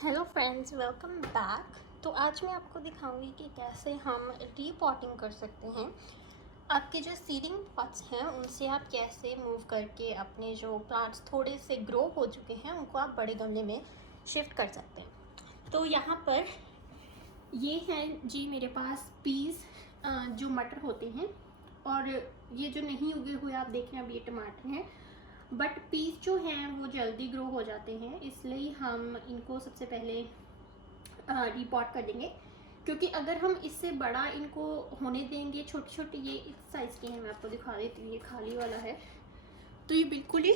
Hello friends, welcome back. तो आज मैं आपको दिखाऊंगी कि कैसे हम रीपॉटिंग कर सकते हैं। आपके जो सीडिंग पॉट्स हैं उनसे आप कैसे मूव करके अपने जो प्लांट्स थोड़े से ग्रो हो चुके हैं उनको आप बड़े गमले में शिफ्ट कर सकते हैं। तो यहाँ पर ये हैं जी मेरे पास पीस जो मटर होते हैं, और ये जो नहीं उगे हुए आप देख रहे हैं अब ये टमाटर हैं, बट पीस जो हैं वो जल्दी ग्रो हो जाते हैं, इसलिए हम इनको सबसे पहले रिपॉट कर देंगे। क्योंकि अगर हम इससे बड़ा इनको होने देंगे, छोटे छोटे ये इस साइज़ के हैं, मैं आपको दिखा देती हूँ। ये खाली वाला है तो ये बिल्कुल ही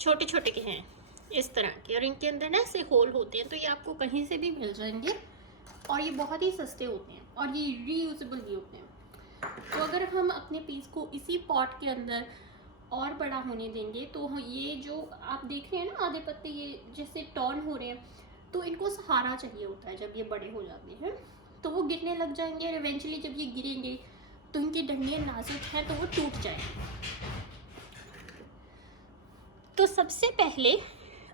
छोटे छोटे के हैं इस तरह के, और इनके अंदर ना ऐसे होल होते हैं, तो ये आपको कहीं से भी मिल जाएंगे और ये बहुत ही सस्ते होते हैं और ये रीयूजेबल भी होते हैं। तो अगर हम अपने पीस को इसी पॉट के अंदर और बड़ा होने देंगे तो ये जो आप देख रहे हैं ना आधे पत्ते ये जैसे टर्न हो रहे हैं, तो इनको सहारा चाहिए होता है। जब ये बड़े हो जाते हैं तो वो गिरने लग जाएंगे और इवेंचुअली जब ये गिरेंगे तो इनके डंडे नाजुक हैं तो वो टूट जाएंगे। तो सबसे पहले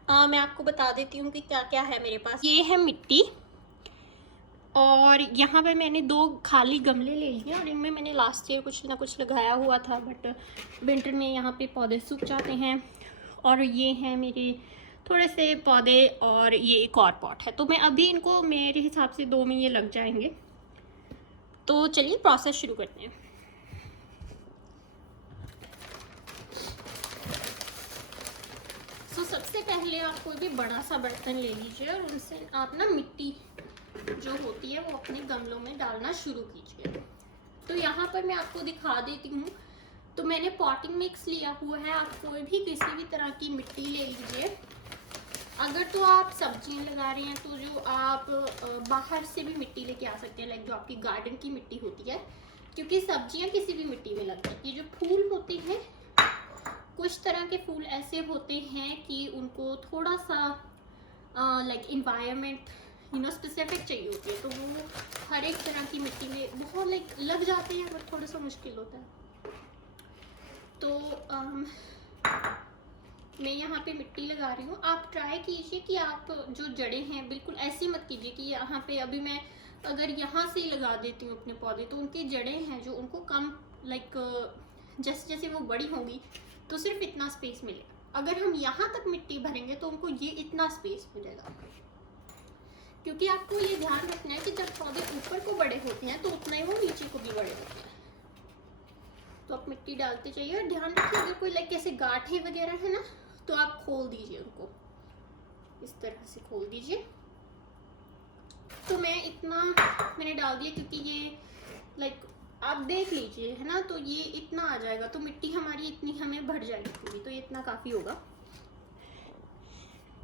मैं आपको बता देती हूँ कि क्या क्या है मेरे पास। ये है मिट्टी, और यहाँ पे मैंने 2 खाली गमले ले लिए और इनमें मैंने लास्ट ईयर कुछ ना कुछ लगाया हुआ था, बट विंटर में यहाँ पे पौधे सूख जाते हैं। और ये हैं मेरे थोड़े से पौधे, और ये एक और पॉट है। तो मैं अभी इनको मेरे हिसाब से 2 में ये लग जाएंगे। तो चलिए प्रोसेस शुरू करते हैं। सबसे पहले आप कोई भी बड़ा सा बर्तन ले लीजिए और उनसे आप ना मिट्टी जो होती है वो अपने गमलों में डालना शुरू कीजिए। तो यहाँ पर मैं आपको दिखा देती हूँ। तो मैंने पॉटिंग मिक्स लिया हुआ है, आप कोई भी किसी भी तरह की मिट्टी ले लीजिए। अगर तो आप सब्जियां लगा रहे हैं तो जो आप बाहर से भी मिट्टी लेके आ सकते हैं, लाइक जो आपकी गार्डन की मिट्टी होती है, क्योंकि सब्जियां किसी भी मिट्टी में लग जाती है। जो फूल होते हैं, कुछ तरह के फूल ऐसे होते हैं कि उनको थोड़ा सा लाइक इन्वायरमेंट स्पेसिफिक चाहिए होती है, तो वो हर एक तरह की मिट्टी में बहुत लाइक लग जाते हैं, बट थोड़ा सा मुश्किल होता है। तो मैं यहाँ पे मिट्टी लगा रही हूँ। आप ट्राई कीजिए कि आप जो जड़ें हैं बिल्कुल ऐसी मत कीजिए कि यहाँ पे अभी मैं अगर यहाँ से ही लगा देती हूँ अपने पौधे, तो उनकी जड़ें हैं जो उनको कम लाइक जैसे जैसे वो बड़ी होंगी तो सिर्फ इतना स्पेस मिलेगा। अगर हम यहाँ तक मिट्टी भरेंगे तो उनको ये इतना स्पेस हो जाएगा। क्योंकि आपको ये ध्यान रखना है कि जब पौधे ऊपर को बड़े होते हैं तो उतना ही वो नीचे को भी बड़े होते हैं। तो आप मिट्टी डालते जाइए और ध्यान रखिए अगर कोई लाइक ऐसे गांठे वगैरह है ना तो आप खोल दीजिए उनको, इस तरह से खोल दीजिए। तो मैं इतना मैंने डाल दिया क्योंकि ये लाइक आप देख लीजिए है ना, तो ये इतना आ जाएगा, तो मिट्टी हमारी इतनी हमें भर जाएगी पूरी, तो ये इतना काफ़ी होगा।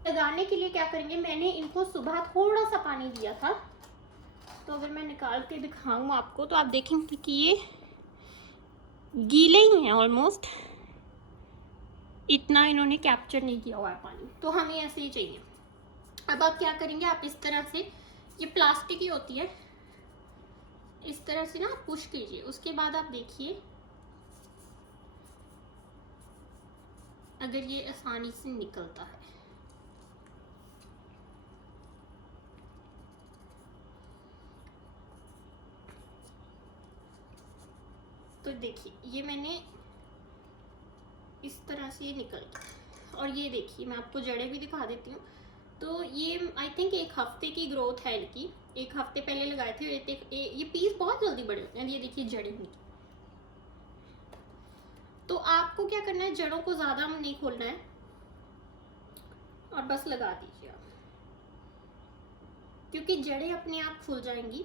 लगाने के लिए क्या करेंगे, मैंने इनको सुबह थोड़ा सा पानी दिया था, तो अगर मैं निकाल के दिखाऊं आपको तो आप देखेंगे कि ये गीले ही हैं ऑलमोस्ट, इतना इन्होंने कैप्चर नहीं किया हुआ है पानी, तो हमें ऐसे ही चाहिए। अब आप क्या करेंगे, आप इस तरह से, ये प्लास्टिक ही होती है, इस तरह से ना पुश कीजिए। उसके बाद आप देखिए अगर ये आसानी से निकलता है। तो देखिए ये मैंने इस तरह से ये निकल गया, और ये देखिए मैं आपको जड़ें भी दिखा देती हूँ। तो ये आई थिंक 1 हफ्ते की ग्रोथ है इनकी, 1 हफ्ते पहले लगाए थे। ये पीस बहुत जल्दी बड़े होते हैं। ये देखिए जड़ें इनकी। तो आपको क्या करना है, जड़ों को ज़्यादा नहीं खोलना है और बस लगा दीजिए आप, क्योंकि जड़ें अपने आप खुल जाएंगी,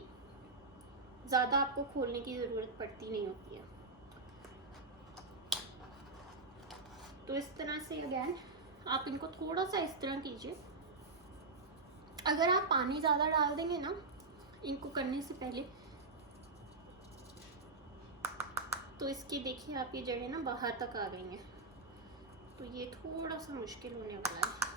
ज़्यादा आपको खोलने की ज़रूरत पड़ती नहीं होती है। तो इस तरह से अगेन आप इनको थोड़ा सा इस तरह कीजिए। अगर आप पानी ज़्यादा डाल देंगे ना इनको करने से पहले, तो इसकी देखिए आप ये जड़ें ना बाहर तक आ गई हैं, तो ये थोड़ा सा मुश्किल होने वाला है।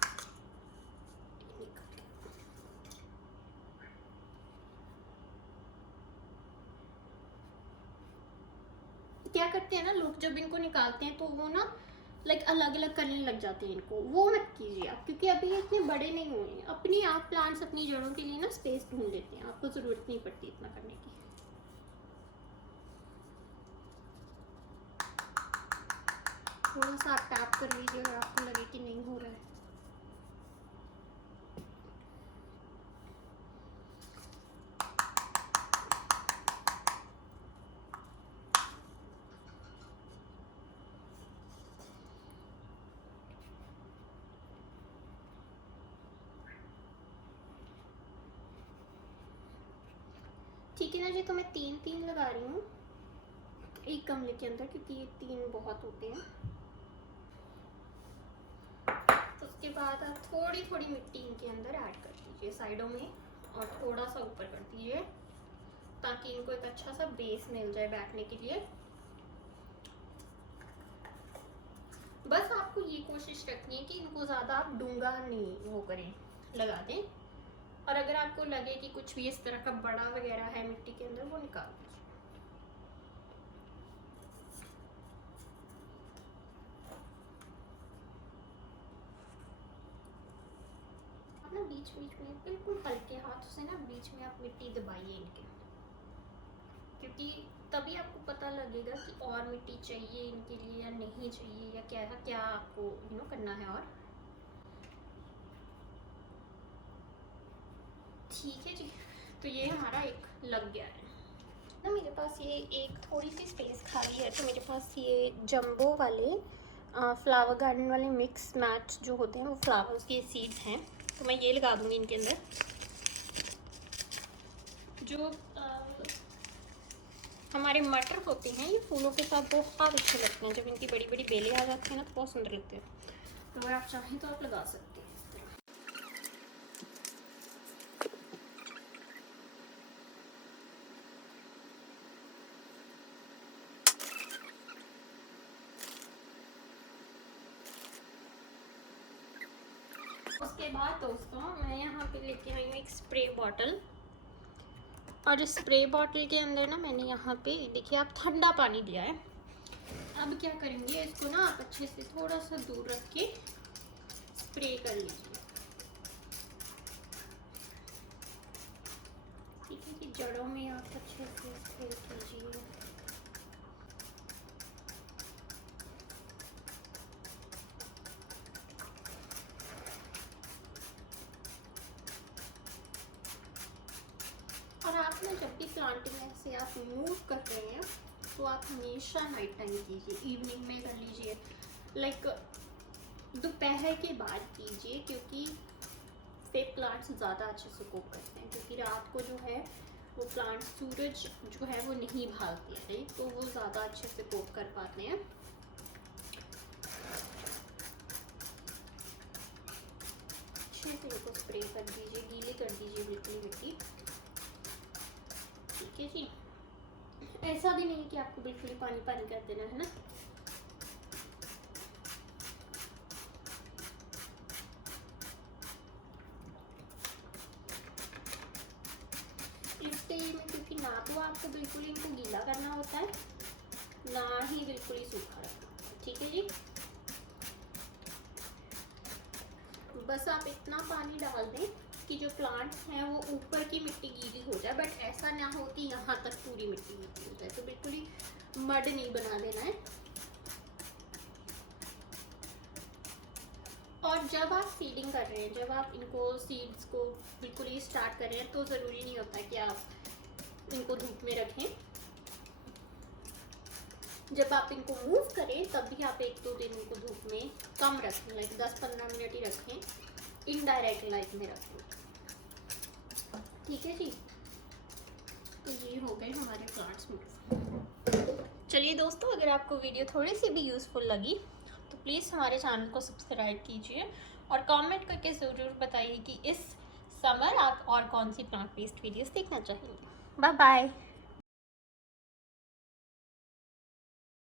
क्या करते हैं ना लोग, जब इनको निकालते हैं तो वो ना लाइक अलग अलग करने लग जाते हैं इनको, वो मत कीजिए आप, क्योंकि अभी ये इतने बड़े नहीं हुए हैं। अपनी आप प्लांट्स अपनी जड़ों के लिए ना स्पेस ढूंढ लेते हैं, आपको ज़रूरत नहीं पड़ती इतना करने की। थोड़ा सा आप टैप कर लीजिए अगर आपको लगे कि नहीं हो रहा है। ठीक है ना जी, तो मैं 3-3 लगा रही हूँ एक गमले के अंदर, क्योंकि ये 3 बहुत होते हैं। तो उसके बाद आप थोड़ी थोड़ी मिट्टी इनके अंदर ऐड कर दीजिए साइडों में, और थोड़ा सा ऊपर कर दीजिए, ताकि इनको एक अच्छा सा बेस मिल जाए बैठने के लिए। बस आपको ये कोशिश रखनी है कि इनको ज़्यादा आप डूंगा नहीं वो करें, लगा दें। और अगर आपको लगे कि कुछ भी इस तरह का बड़ा वगैरह है मिट्टी के अंदर, वो निकाल दीजिए। आप ना बीच बीच में बिल्कुल हल्के हाथों से ना बीच में आप मिट्टी दबाइए इनके, क्योंकि तभी आपको पता लगेगा कि और मिट्टी चाहिए इनके लिए या नहीं चाहिए, या क्या आपको करना है। और ठीक है जी, तो ये हमारा एक लग गया है ना। मेरे पास ये एक थोड़ी सी स्पेस खाली है, तो मेरे पास ये जंबो वाले फ्लावर गार्डन वाले मिक्स मैच जो होते हैं, वो फ्लावर्स के सीड्स हैं, तो मैं ये लगा दूँगी इनके अंदर। जो हमारे मटर होते हैं, ये फूलों के साथ बहुत अच्छे लगते हैं। जब इनकी बड़ी बड़ी बेलें आ जाती हैं ना, तो बहुत सुंदर लगते हैं। तो अगर आप चाहें तो आप लगा सकते हैं। उसके बाद दोस्तों मैं यहाँ पे लेके आई हूँ एक स्प्रे बॉटल, और इस स्प्रे बॉटल के अंदर ना मैंने यहाँ पे देखिए आप ठंडा पानी लिया है। अब क्या करेंगे, इसको ना आप अच्छे से थोड़ा सा दूर रख के स्प्रे कर लीजिए। ठीक है कि जड़ों में आप अच्छे से स्प्रे कीजिए। और आप ना जब भी प्लांटिंग ऐसे आप मूव कर रहे हैं, तो आप हमेशा नाइट टाइम कीजिए, इवनिंग में कर लीजिए, लाइक दोपहर के बाद कीजिए, क्योंकि फिर प्लांट्स ज़्यादा अच्छे से कोप करते हैं। क्योंकि रात को जो है वो प्लांट सूरज जो है वो नहीं भागती है, नहीं तो वो ज़्यादा अच्छे से कोप कर पाते हैं। अच्छे से इनको स्प्रे कर दीजिए, गीले कर दीजिए बिल्कुल मिट्टी। ठीक है जी, ऐसा भी नहीं कि आपको बिल्कुल ही पानी पानी कर देना है ना। इस स्टेज में क्योंकि ना तो आपको बिल्कुल इनको गीला करना होता है, ना ही बिल्कुल ही सूखा रखना। ठीक है जी, बस आप इतना पानी डाल दें कि जो प्लांट्स हैं वो ऊपर की मिट्टी गीली हो जाए, बट ऐसा ना हो कि यहाँ तक पूरी मिट्टी गीली हो जाए। तो बिल्कुल ही मड नहीं बना देना है। और जब आप सीडिंग कर रहे हैं, जब आप इनको सीड्स को बिल्कुल ही स्टार्ट कर रहे हैं, तो ज़रूरी नहीं होता कि आप इनको धूप में रखें। जब आप इनको मूव करें तब भी आप 1-2 दिन इनको धूप में कम रखें, लाइक 10-15 मिनट ही रखें, इनडायरेक्ट लाइट में रखें। ठीक है जी, तो ये हो गए हमारे प्लांट्स मूव। चलिए दोस्तों, अगर आपको वीडियो थोड़ी सी भी यूज़फुल लगी तो प्लीज़ हमारे चैनल को सब्सक्राइब कीजिए, और कमेंट करके ज़रूर बताइए कि इस समर आप और कौन सी प्लांट बेस्ड वीडियोस देखना चाहेंगे। Bye bye.